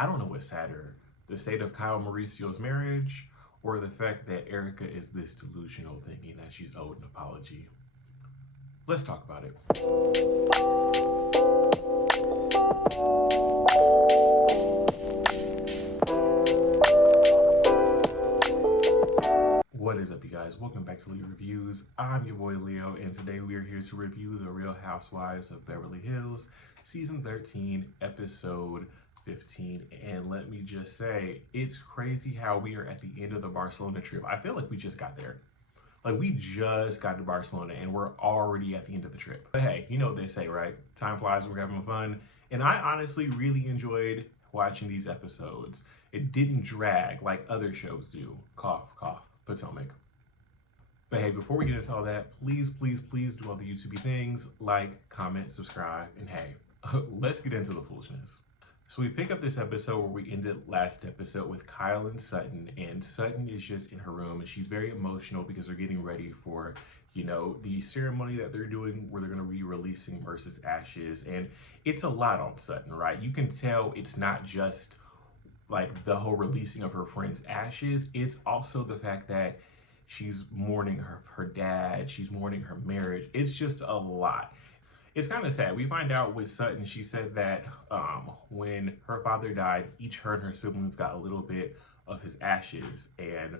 I don't know what's sadder, the state of Kyle Mauricio's marriage or the fact that Erica is this delusional thinking that she's owed an apology. Let's talk about it. What is up, you guys? Welcome back to Leo Reviews. I'm your boy Leo, and today we are here to review The Real Housewives of Beverly Hills, Season 13, Episode 15. And let me just say, it's crazy how we are at the end of the Barcelona trip. I feel like we just got there. Like, we just got to Barcelona, and we're already at the end of the trip. But hey, you know what they say, right? Time flies when we're having fun. And I honestly really enjoyed watching these episodes. It didn't drag like other shows do. Cough, cough. Potomac. But hey, before we get into all that, please do all the YouTube things, like, comment, subscribe, and hey, let's get into the foolishness. So we pick up this episode where we ended last episode with Kyle and Sutton is just in her room, and she's very emotional because they're getting ready for, you know, the ceremony that they're doing where they're going to be releasing Merce's ashes, and it's a lot on Sutton, right? You can tell it's not just like the whole releasing of her friend's ashes, it's also the fact that she's mourning her dad, she's mourning her marriage. It's just a lot. It's kind of sad. We find out with Sutton, she said that when her father died, each her and her siblings got a little bit of his ashes, and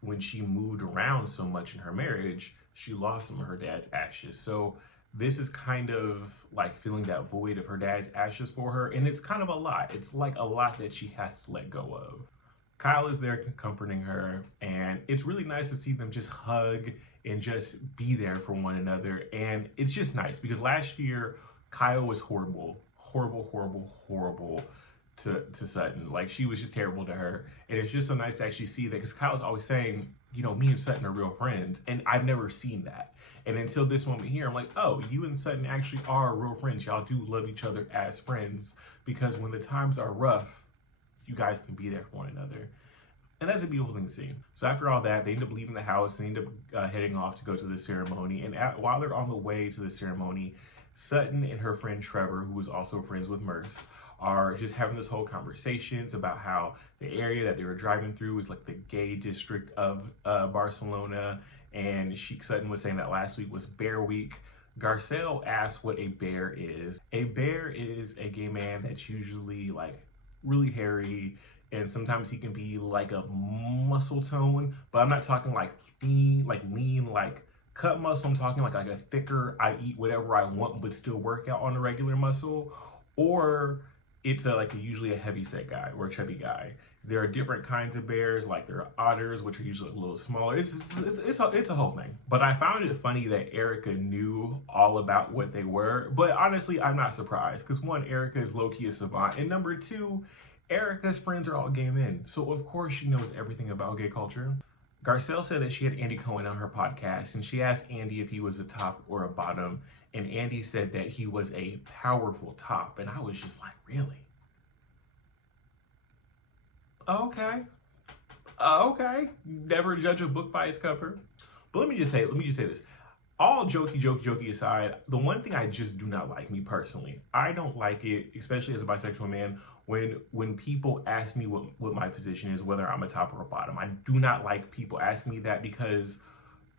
when she moved around so much in her marriage, she lost some of her dad's ashes. So this is kind of like filling that void of her dad's ashes for her, and it's kind of a lot. It's like a lot that she has to let go of. Kyle is there comforting her, and it's really nice to see them just hug and just be there for one another. And it's just nice because last year Kyle was horrible to Sutton. Like, she was just terrible to her, and it's just so nice to actually see that, because Kyle's always saying, you know, me and Sutton are real friends, and I've never seen that. And until this moment here, I'm like, oh, you and Sutton actually are real friends. Y'all do love each other as friends, because when the times are rough, you guys can be there for one another. And that's a beautiful thing to see. So after all that, they end up leaving the house. They end up heading off to go to the ceremony. And while they're on the way to the ceremony, Sutton and her friend Trevor, who is also friends with Merce, are just having this whole conversations about how the area that they were driving through is like the gay district of Barcelona. And Sutton was saying that last week was Bear Week. Garcelle asked what a bear is. A bear is a gay man that's usually like really hairy, and sometimes he can be like a muscle tone, but I'm not talking like lean, like cut muscle. I'm talking like a thicker, I eat whatever I want but still work out on a regular muscle. Or it's usually a heavy set guy or a chubby guy. There are different kinds of bears, like there are otters, which are usually a little smaller. It's a whole thing. But I found it funny that Erica knew all about what they were. But honestly, I'm not surprised, because one, Erica is low-key a savant, and number two, Erica's friends are all gay men, so of course she knows everything about gay culture. Garcelle said that she had Andy Cohen on her podcast, and she asked Andy if he was a top or a bottom, and Andy said that he was a powerful top, and I was just like, really? Okay. Okay. Never judge a book by its cover. But let me just say this. All jokey aside, the one thing I just do not like, me personally, I don't like it, especially as a bisexual man, when people ask me what my position is, whether I'm a top or a bottom. I do not like people asking me that, because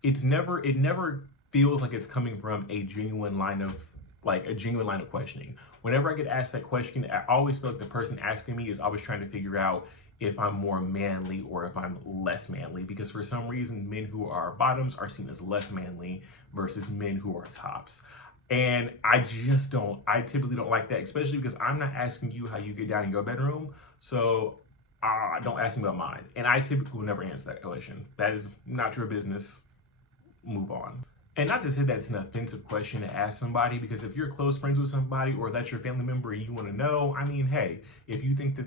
it never feels like it's coming from a genuine line of questioning. Whenever I get asked that question, I always feel like the person asking me is always trying to figure out if I'm more manly or if I'm less manly, because for some reason men who are bottoms are seen as less manly versus men who are tops. And I typically don't like that, especially because I'm not asking you how you get down in your bedroom, so don't ask me about mine. And I typically will never answer that question. That is not your business. Move on. And not to say that it's an offensive question to ask somebody, because if you're close friends with somebody or that's your family member and you want to know, I mean, hey, if you think that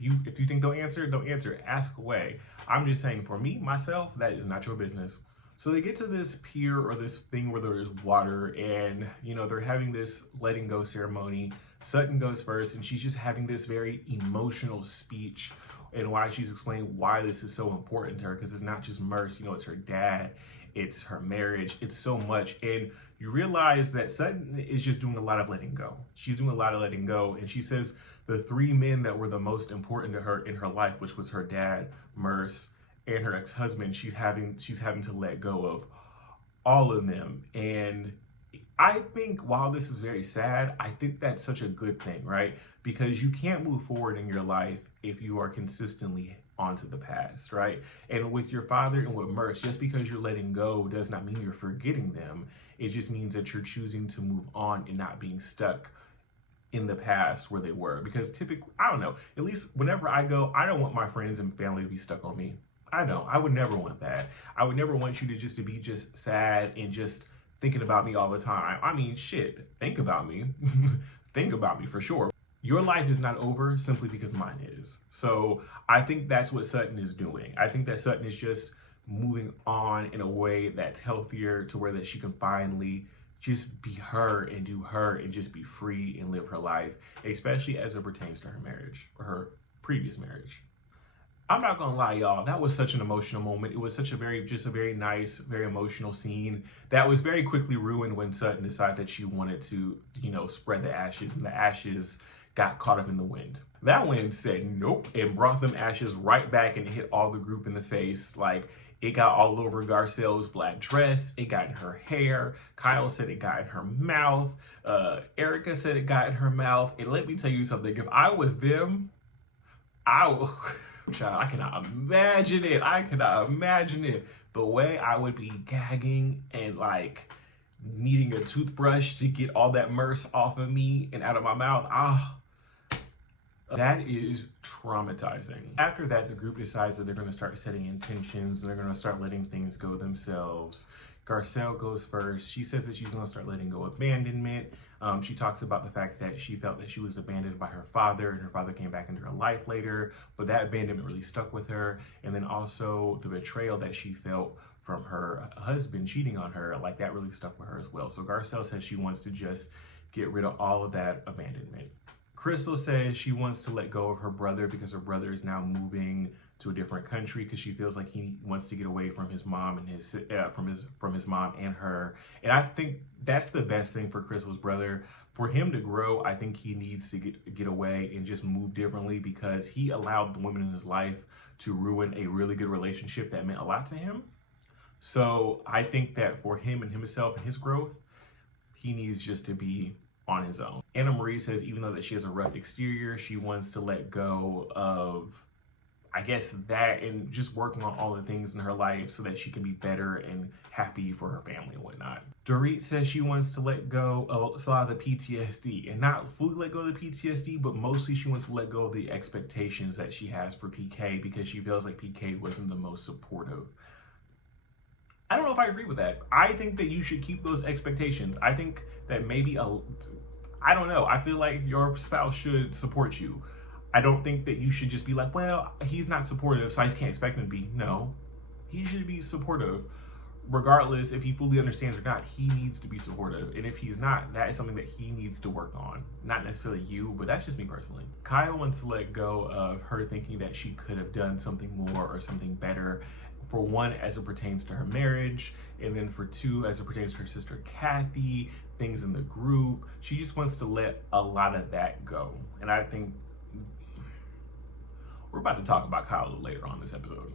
if you think they'll answer, don't answer. Ask away. I'm just saying, for me, myself, that is not your business. So they get to this pier or this thing where there is water, and you know, they're having this letting go ceremony. Sutton goes first, and she's just having this very emotional speech, and why she's explaining why this is so important to her, because it's not just Merce, you know, it's her dad, it's her marriage, it's so much. And you realize that Sutton is just doing a lot of letting go. She's doing a lot of letting go, and she says The three men that were the most important to her in her life, which was her dad, Merce, and her ex-husband, she's having to let go of all of them. And I think while this is very sad, I think that's such a good thing, right? Because you can't move forward in your life if you are consistently onto the past, right? And with your father and with Merce, just because you're letting go does not mean you're forgetting them. It just means that you're choosing to move on and not being stuck in the past where they were. Because typically, I don't know, at least whenever I go, I don't want my friends and family to be stuck on me. I don't. I would never want that. I would never want you to be just sad and just thinking about me all the time. I mean, shit, think about me. Think about me for sure. Your life is not over simply because mine is. So I think that's what Sutton is doing. I think that Sutton is just moving on in a way that's healthier to where that she can finally just be her and do her and just be free and live her life, especially as it pertains to her marriage or her previous marriage. I'm not gonna lie, y'all. That was such an emotional moment. It was such a very nice, very emotional scene that was very quickly ruined when Sutton decided that she wanted to, spread the ashes, and the ashes got caught up in the wind. That wind said nope and brought them ashes right back and hit all the group in the face. Like, it got all over Garcelle's black dress. It got in her hair. Kyle said it got in her mouth. Erica said it got in her mouth. And let me tell you something. If I was them, I would. Child, I cannot imagine it. I cannot imagine it. The way I would be gagging and like needing a toothbrush to get all that mess off of me and out of my mouth. That is traumatizing. After that, the group decides that they're going to start setting intentions and they're going to start letting things go themselves. Garcelle goes first. She says that she's going to start letting go of abandonment. She talks about the fact that she felt that she was abandoned by her father and her father came back into her life later, but that abandonment really stuck with her. And then also the betrayal that she felt from her husband cheating on her, like that really stuck with her as well. So Garcelle says she wants to just get rid of all of that abandonment. Crystal says she wants to let go of her brother because her brother is now moving to a different country because she feels like he wants to get away from his mom and from his mom and her. And I think that's the best thing for Crystal's brother. For him to grow, I think he needs to get away and just move differently because he allowed the women in his life to ruin a really good relationship that meant a lot to him. So I think that for him and himself and his growth, he needs just to be on his own. Anna Marie says even though that she has a rough exterior, she wants to let go of, I guess, that and just working on all the things in her life so that she can be better and happy for her family and whatnot. Dorit says she wants to let go of a lot of the PTSD and not fully let go of the PTSD, but mostly she wants to let go of the expectations that she has for PK because she feels like PK wasn't the most supportive. I don't know if I agree with that. I think that you should keep those expectations. I think that maybe I don't know. I feel like your spouse should support you. I don't think that you should just be like, well, he's not supportive, so I just can't expect him to be. No, he should be supportive. Regardless if he fully understands or not, he needs to be supportive. And if he's not, that is something that he needs to work on. Not necessarily you, but that's just me personally. Kyle wants to let go of her thinking that she could have done something more or something better. For one, as it pertains to her marriage, and then for two, as it pertains to her sister Kathy, things in the group. She just wants to let a lot of that go. And I think we're about to talk about Kyle later on in this episode.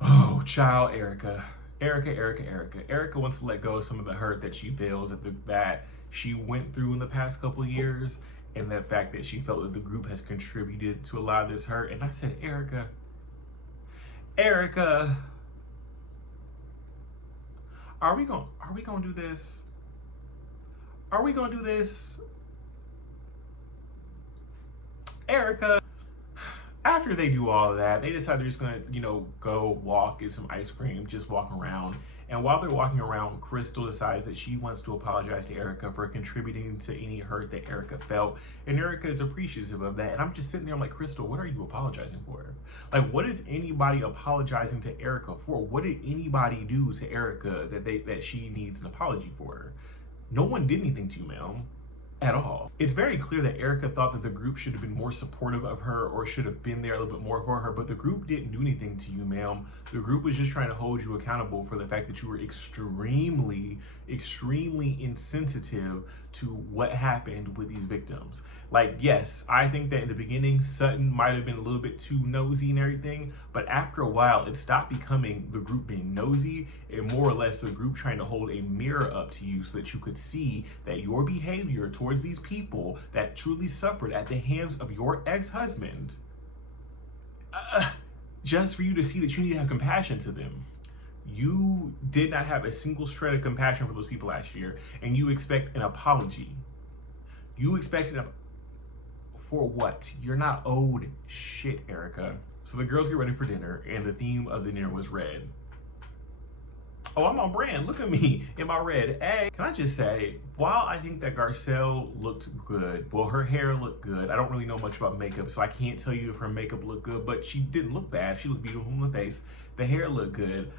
Oh, child, Erica. Erica wants to let go of some of the hurt that she feels that she went through in the past couple of years, and the fact that she felt that the group has contributed to a lot of this hurt. And I said, Erica, are we gonna do this? Are we gonna do this? Erica. After they do all of that, they decide they're just gonna, go walk, get some ice cream, just walk around. And while they're walking around, Crystal decides that she wants to apologize to Erica for contributing to any hurt that Erica felt. And Erica is appreciative of that. And I'm just sitting there, I'm like, Crystal, what are you apologizing for? Like, what is anybody apologizing to Erica for? What did anybody do to Erica that she needs an apology for? No one did anything to you, ma'am. At all. It's very clear that Erica thought that the group should have been more supportive of her or should have been there a little bit more for her, but the group didn't do anything to you, ma'am. The group was just trying to hold you accountable for the fact that you were extremely insensitive to what happened with these victims. Like, yes, I think that in the beginning, Sutton might have been a little bit too nosy and everything, but after a while, it stopped becoming the group being nosy and more or less the group trying to hold a mirror up to you so that you could see that your behavior towards these people that truly suffered at the hands of your ex-husband, just for you to see that you need to have compassion to them. You did not have a single shred of compassion for those people last year, and you expect an apology. You expected for what? You're not owed shit, Erica. So the girls get ready for dinner, and the theme of the dinner was red. Oh, I'm on brand. Look at me in my red. Hey, can I just say, while I think that Garcelle looked good, well, her hair looked good. I don't really know much about makeup, so I can't tell you if her makeup looked good, but she didn't look bad. She looked beautiful in the face. The hair looked good.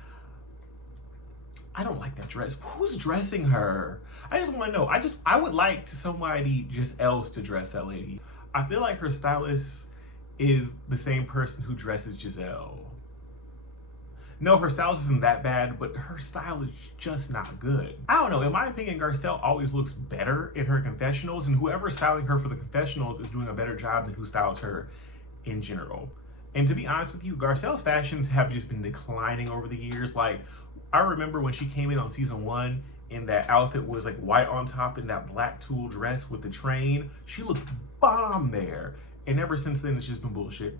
I don't like that dress. Who's dressing her? I just want to know. I would like somebody just else to dress that lady. I feel like her stylist is the same person who dresses Giselle. No, her stylist isn't that bad, but her style is just not good. I don't know. In my opinion, Garcelle always looks better in her confessionals, and whoever's styling her for the confessionals is doing a better job than who styles her in general. And to be honest with you, Garcelle's fashions have just been declining over the years. Like, I remember when she came in on season 1 and that outfit was like white on top and that black tulle dress with the train. She looked bomb there. And ever since then, it's just been bullshit.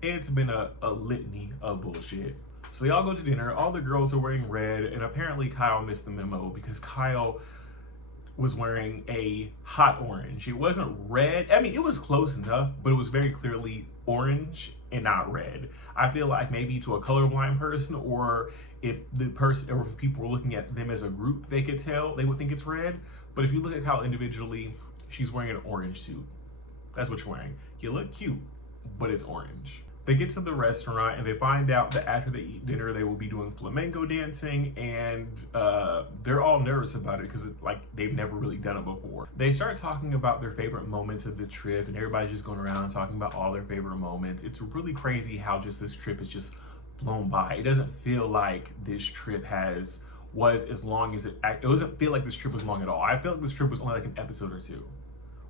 It's been a litany of bullshit. So they all go to dinner. All the girls are wearing red, and apparently Kyle missed the memo because Kyle was wearing a hot orange. It wasn't red. I mean, it was close enough, but it was very clearly orange and not red. I feel like maybe to a colorblind person, or if the person or if people were looking at them as a group, they could tell, they would think it's red. But if you look at Kyle individually, she's wearing an orange suit. That's what you're wearing. You look cute, but it's orange. They get to the restaurant and they find out that after they eat dinner, they will be doing flamenco dancing, and they're all nervous about it because like they've never really done it before. They start talking about their favorite moments of the trip, and everybody's just going around talking about all their favorite moments. It's really crazy how just this trip is just flown by. It doesn't feel like this trip was as long as it doesn't feel like this trip was long at all. I feel like this trip was only like an episode or two,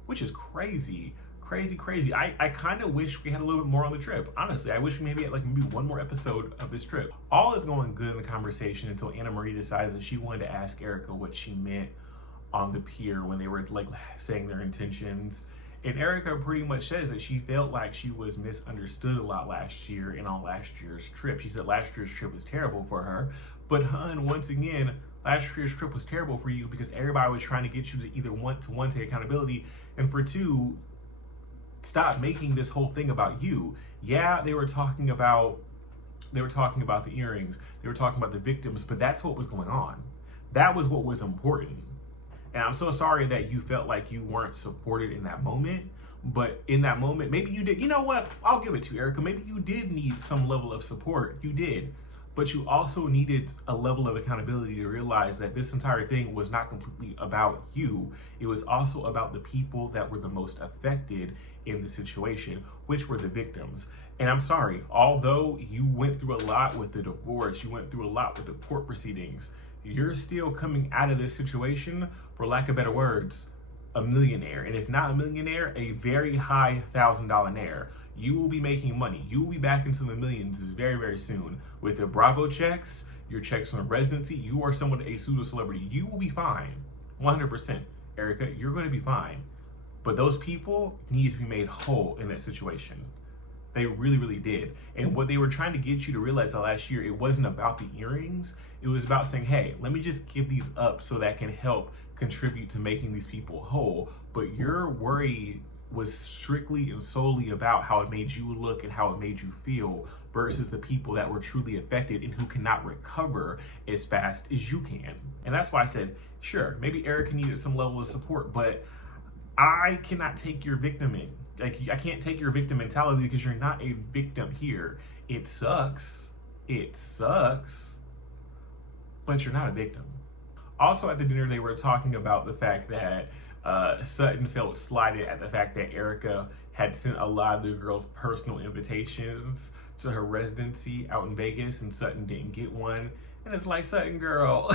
which is crazy. Crazy. I kind of wish we had a little bit more on the trip. Honestly, I wish we maybe had like maybe one more episode of this trip. All is going good in the conversation until Anna Marie decided that she wanted to ask Erica what she meant on the pier when they were like saying their intentions. And Erica pretty much says that she felt like she was misunderstood a lot last year and on last year's trip. She said last year's trip was terrible for her. But hun, once again, last year's trip was terrible for you because everybody was trying to get you to either one, take accountability, and for two, stop making this whole thing about you. Yeah, they were talking about the earrings, they were talking about the victims, but that's what was going on. That was what was important. And I'm so sorry that you felt like you weren't supported in that moment. But in that moment, maybe you did. You know what? I'll give it to you, Erica. Maybe you did need some level of support. You did. But you also needed a level of accountability to realize that this entire thing was not completely about you. It was also about the people that were the most affected in the situation, which were the victims. And I'm sorry, although you went through a lot with the divorce, you went through a lot with the court proceedings, you're still coming out of this situation, for lack of better words, a millionaire. And if not a millionaire, a very high $1,000-naire. You will be making money. You will be back into the millions very, very soon. With the Bravo checks, your checks on residency, you are someone, a pseudo celebrity. You will be fine. 100%. Erica, you're going to be fine. But those people need to be made whole in that situation. They really, really did. And what they were trying to get you to realize that last year, it wasn't about the earrings. It was about saying, hey, let me just give these up so that can help contribute to making these people whole. But your worry was strictly and solely about how it made you look and how it made you feel versus the people that were truly affected and who cannot recover as fast as you can. And that's why I said, sure, maybe Erica needed some level of support, but I cannot take your victim in. Like, I can't take your victim mentality because you're not a victim here. It sucks, but you're not a victim. Also at the dinner, they were talking about the fact that Sutton felt slighted at the fact that Erica had sent a lot of the girls' personal invitations to her residency out in Vegas, and Sutton didn't get one. And it's like, Sutton girl,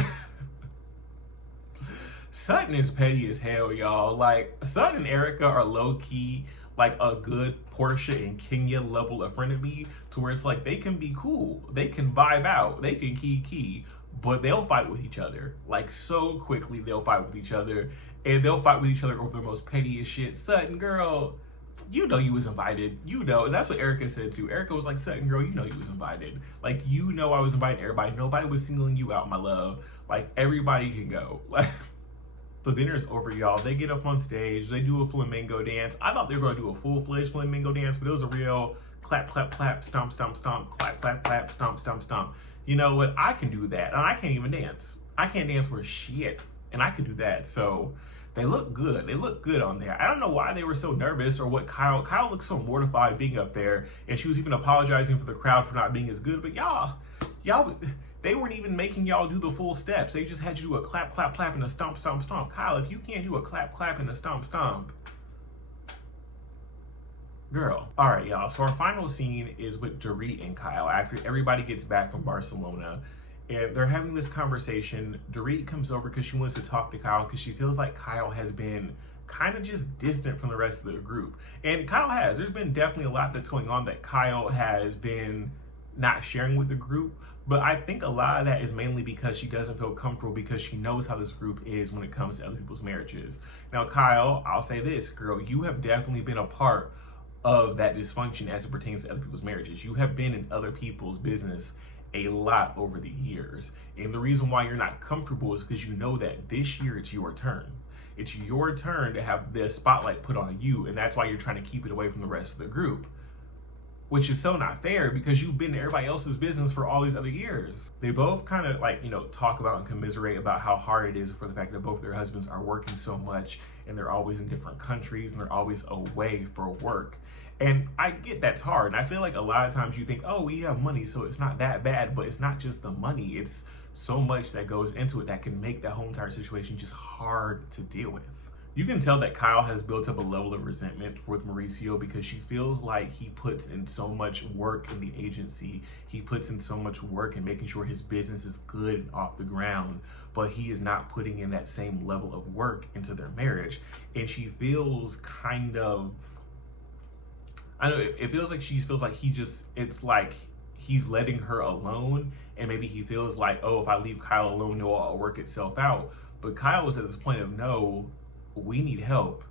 Sutton is petty as hell, y'all. Like, Sutton and Erica are low-key like a good Portia and Kenya level of frenemy, to where it's like they can be cool, they can vibe out, they can key, but they'll fight with each other. Like, so quickly they'll fight with each other, and they'll fight with each other over the most pettiest shit. Sutton, girl, you know you was invited. You know, and that's what Erica said too. Erica was like, Sutton, girl, you know you was invited. Like, you know I was inviting everybody. Nobody was singling you out, my love. Like, everybody can go. Like, so dinner's over, y'all. They get up on stage. They do a flamingo dance. I thought they were going to do a full-fledged flamingo dance, but it was a real clap, clap, clap, stomp, stomp, stomp, clap, clap, clap, stomp, stomp, stomp. You know what? I can do that, and I can't even dance. I can't dance worth shit, and I can do that. So they look good. They look good on there. I don't know why they were so nervous or what Kyle looked so mortified being up there, and she was even apologizing for the crowd for not being as good. But y'all, they weren't even making y'all do the full steps. They just had you do a clap, clap, clap, and a stomp, stomp, stomp. Kyle, if you can't do a clap, clap, and a stomp, stomp, girl. All right, y'all. So our final scene is with Dorit and Kyle after everybody gets back from Barcelona. And they're having this conversation. Dorit comes over because she wants to talk to Kyle because she feels like Kyle has been kind of just distant from the rest of the group. And Kyle has. There's been definitely a lot that's going on that Kyle has been not sharing with the group. But I think a lot of that is mainly because she doesn't feel comfortable because she knows how this group is when it comes to other people's marriages. Now, Kyle, I'll say this, girl, you have definitely been a part of that dysfunction as it pertains to other people's marriages. You have been in other people's business a lot over the years. And the reason why you're not comfortable is because you know that this year it's your turn. It's your turn to have the spotlight put on you, and that's why you're trying to keep it away from the rest of the group. Which is so not fair because you've been in everybody else's business for all these other years. They both kind of like, talk about and commiserate about how hard it is for the fact that both their husbands are working so much and they're always in different countries and they're always away for work. And I get that's hard. And I feel like a lot of times you think, oh, we have money, so it's not that bad. But it's not just the money. It's so much that goes into it that can make that whole entire situation just hard to deal with. You can tell that Kyle has built up a level of resentment with Mauricio because she feels like he puts in so much work in the agency. He puts in so much work in making sure his business is good and off the ground, but he is not putting in that same level of work into their marriage. And she feels kind of, I don't know, it feels like she feels like it's like he's letting her alone, and maybe he feels like, oh, if I leave Kyle alone, it'll all work itself out. But Kyle was at this point of, no, we need help,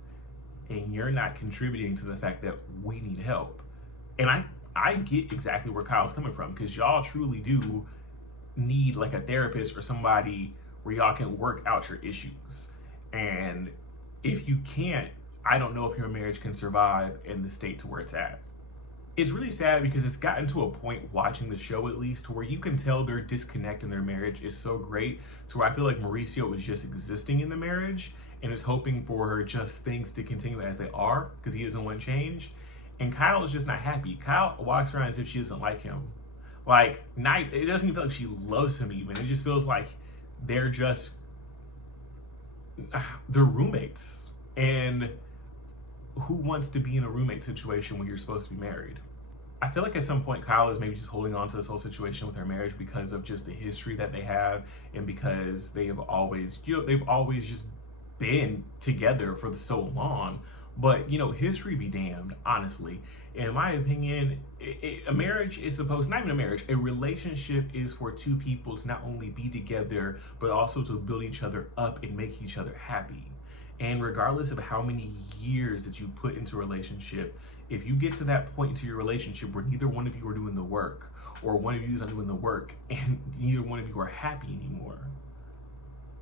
and you're not contributing to the fact that we need help. And I get exactly where Kyle's coming from, because y'all truly do need like a therapist or somebody where y'all can work out your issues. And if you can't, I don't know if your marriage can survive in the state to where it's at. It's really sad because it's gotten to a point watching the show, at least, to where you can tell their disconnect in their marriage is so great to where I feel like Mauricio is just existing in the marriage and is hoping for just things to continue as they are because he doesn't want change. And Kyle is just not happy. Kyle walks around as if she doesn't like him. Like, it doesn't even feel like she loves him even. It just feels like they're roommates. And who wants to be in a roommate situation when you're supposed to be married? I feel like at some point Kyle is maybe just holding on to this whole situation with her marriage because of just the history that they have, and because they have always, they've always just been together for so long. But history be damned, honestly. In my opinion, a marriage is supposed, not even a marriage, a relationship is for two people to not only be together, but also to build each other up and make each other happy. And regardless of how many years that you put into a relationship, if you get to that point into your relationship where neither one of you are doing the work, or one of you is not doing the work, and neither one of you are happy anymore,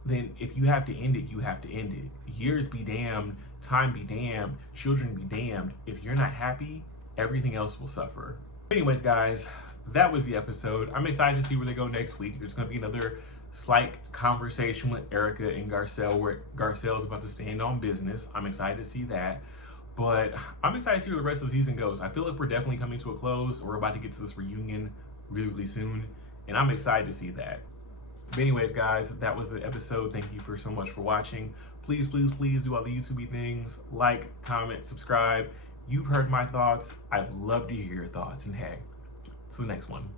then if you have to end it, you have to end it. Years be damned, time be damned, children be damned. If you're not happy, everything else will suffer. Anyways, guys, that was the episode. I'm excited to see where they go next week. There's going to be another slight conversation with Erica and Garcelle where Garcelle's about to stand on business. I'm excited to see that. But I'm excited to see where the rest of the season goes. I feel like we're definitely coming to a close. We're about to get to this reunion really, really soon. And I'm excited to see that. But anyways, guys, that was the episode. Thank you so much for watching. Please, please, please do all the YouTube things. Like, comment, subscribe. You've heard my thoughts. I'd love to hear your thoughts. And hey, to the next one.